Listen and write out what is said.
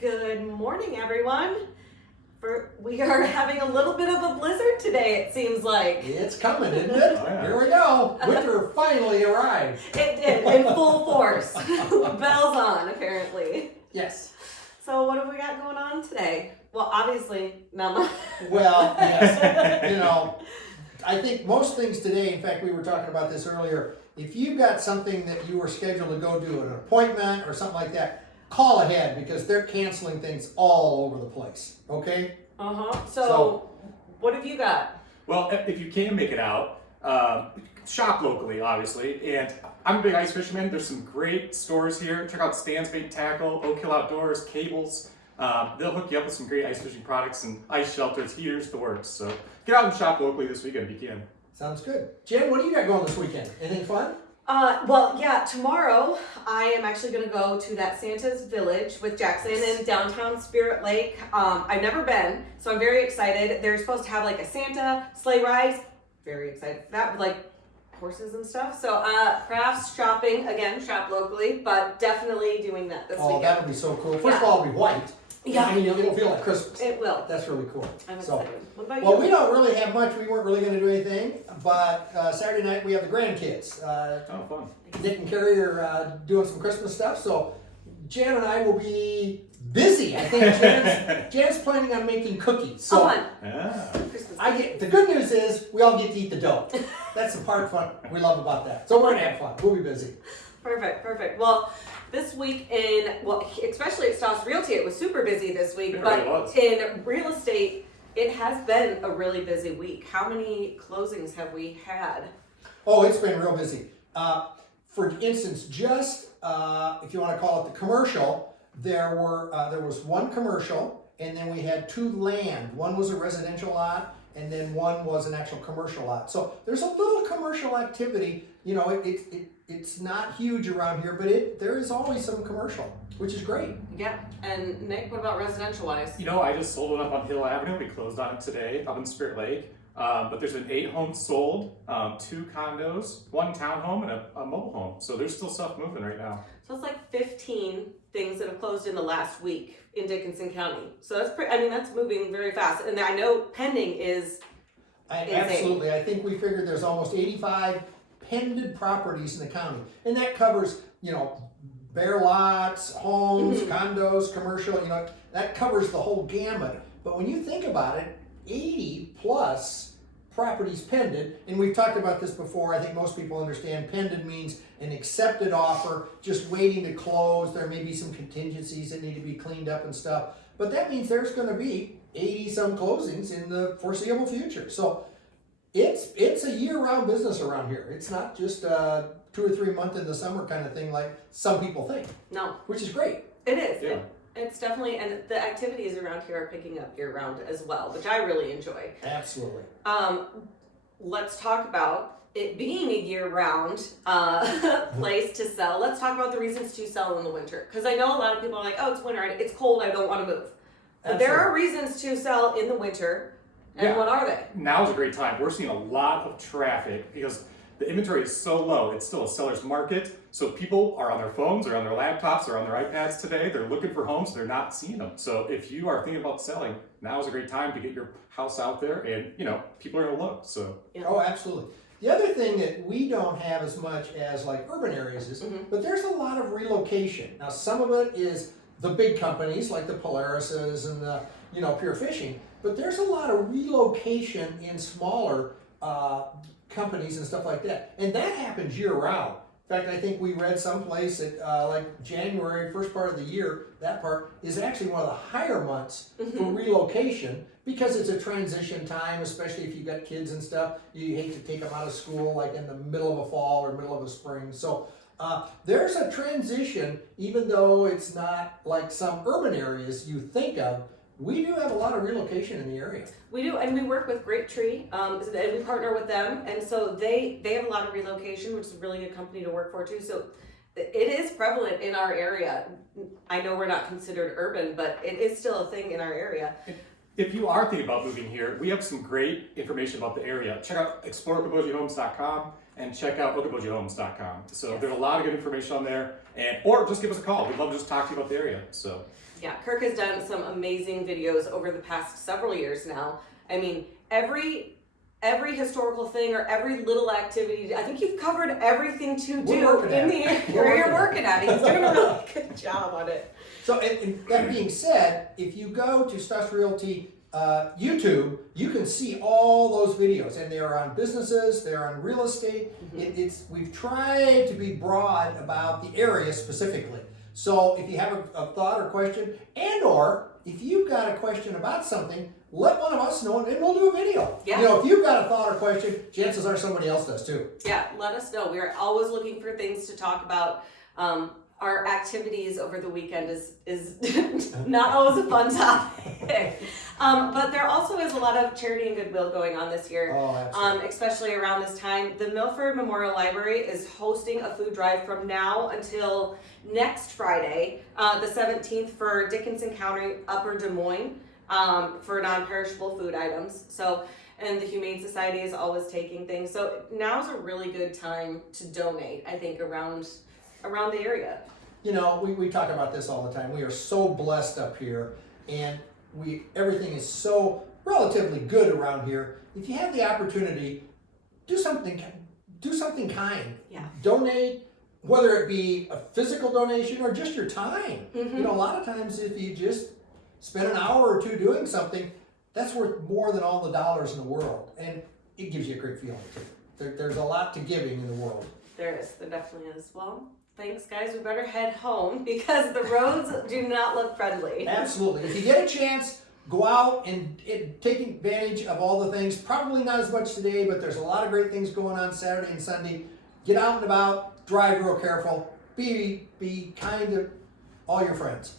Good morning, everyone. We are having a little bit of a blizzard today, it seems like. It's coming, isn't it? Oh, yeah. Here we go. Winter finally arrived. It did, in full force. Bells on, apparently. Yes. So what have we got going on today? Well, obviously, not much. Well, yes. I think most things today, in fact, we were talking about this earlier, if you've got something that you were scheduled to go do, an appointment or something like that, call ahead because they're canceling things all over the place, okay? So what have you got? Well, if you can make it out, shop locally, obviously. And I'm a big ice fisherman. There's some great stores here. Check out Stan's Bait Tackle, Oak Hill Outdoors, Cables. They'll hook you up with some great ice fishing products and ice shelters, heaters, the works. So get out and shop locally this weekend if you can. Sounds good. Jen, what do you got going this weekend? Anything fun? Tomorrow I am actually going to go to that Santa's Village with Jackson in downtown Spirit Lake. I've never been, so I'm very excited. They're supposed to have like a Santa sleigh ride. Very excited for that with like horses and stuff. So crafts, shopping, again, shop locally, but definitely doing that this weekend. Oh, that'll be so cool. First of all, it'll be white. Yeah. I mean, it'll feel like Christmas. It will. That's really cool. I'm excited. What about you? Well, we don't really have much. We weren't really going to do anything, but Saturday night we have the grandkids. Oh, fun. Nick and Carrie are doing some Christmas stuff, so Jan and I will be busy. I think Jan's planning on making cookies. So fun. Yeah. the good news is we all get to eat the dough. That's the part fun we love about that. So we're gonna have fun. We'll be busy. Perfect. Well, this week especially at Stoss Realty, it was super busy this week. It but really was. In real estate, it has been a really busy week. How many closings have we had? Oh, it's been real busy. For instance, just if you want to call it the commercial, there was one commercial, and then we had two land. One was a residential lot, and then one was an actual commercial lot. So there's a little commercial activity. It's not huge around here, but there is always some commercial, which is great. Yeah. And Nick, what about residential wise? I just sold one up on Hill Avenue. We closed on it today up in Spirit Lake. But there's been 8 homes sold, 2 condos, 1 townhome, and a mobile home. So there's still stuff moving right now. So it's like 15 things that have closed in the last week in Dickinson County. So that's moving very fast. And I know pending is insane. Absolutely. I think we figured there's almost 85 pended properties in the county. And that covers, bare lots, homes, condos, commercial, that covers the whole gamut. But when you think about it, 80 plus properties pended, and we've talked about this before. I think most people understand pended means an accepted offer, just waiting to close. There may be some contingencies that need to be cleaned up and stuff, but that means there's going to be 80 some closings in the foreseeable future. So it's a year-round business around here. It's not just 2 or 3 months in the summer kind of thing like some people think. No, which is great. It is. Yeah. It's definitely, and the activities around here are picking up year-round as well, which I really enjoy. Absolutely. Let's talk about it being a year-round place to sell. Let's talk about the reasons to sell in the winter. Because I know a lot of people are like, oh, it's winter, it's cold, I don't want to move. But there are reasons to sell in the winter, and what are they? Now's a great time. We're seeing a lot of traffic because the inventory is so low. It's still a seller's market. So people are on their phones or on their laptops or on their iPads today. They're looking for homes. They're not seeing them. So if you are thinking about selling, now is a great time to get your house out there and, people are going to look. So. Yeah. Oh, absolutely. The other thing that we don't have as much as like urban areas is, but there's a lot of relocation. Now, some of it is the big companies like the Polarises and the, Pure Fishing, but there's a lot of relocation in smaller companies and stuff like that. And that happens year round. In fact, I think we read someplace that like January, first part of the year, that part is actually one of the higher months for relocation because it's a transition time, especially if you've got kids and stuff. You hate to take them out of school like in the middle of a fall or middle of a spring. So there's a transition, even though it's not like some urban areas you think of. We do have a lot of relocation in the area. We do, and we work with Great Tree, and we partner with them, and so they have a lot of relocation, which is a really good company to work for too. So it is prevalent in our area. I know we're not considered urban, but it is still a thing in our area. If you are thinking about moving here, we have some great information about the area. Check out exploreokobojihomes.com and check out okobojihomes.com. So there's a lot of good information on there, or just give us a call. We'd love to just talk to you about the area. So. Yeah, Kirk has done some amazing videos over the past several years now. I mean, every historical thing or every little activity, I think you've covered everything to do in the area you're working at. He's doing a really good job on it. So, and that being said, if you go to Stuss Realty YouTube, you can see all those videos, and they're on businesses, they're on real estate. We've tried to be broad about the area specifically. So if you have a thought or question, and or if you've got a question about something, let one of us know and we'll do a video. Yeah. You know, if you've got a thought or question, chances are somebody else does too. Yeah, let us know. We're always looking for things to talk about. Our activities over the weekend is not always a fun topic. But there also is a lot of charity and goodwill going on this year. Oh, absolutely. Especially around this time. The Milford Memorial Library is hosting a food drive from now until next Friday, the 17th, for Dickinson County, Upper Des Moines, for non-perishable food items. So, and the Humane Society is always taking things. So now's a really good time to donate, I think, around the area. You know, we talk about this all the time. We are so blessed up here, and everything is so relatively good around here. If you have the opportunity, do something kind. Yeah. Donate, whether it be a physical donation or just your time. Mm-hmm. You know, a lot of times if you just spend an hour or two doing something, that's worth more than all the dollars in the world, and it gives you a great feeling too. There's a lot to giving in the world. There definitely is. Well, thanks, guys. We better head home because the roads do not look friendly. Absolutely. If you get a chance, go out and take advantage of all the things. Probably not as much today, but there's a lot of great things going on Saturday and Sunday. Get out and about. Drive real careful. Be kind to all your friends.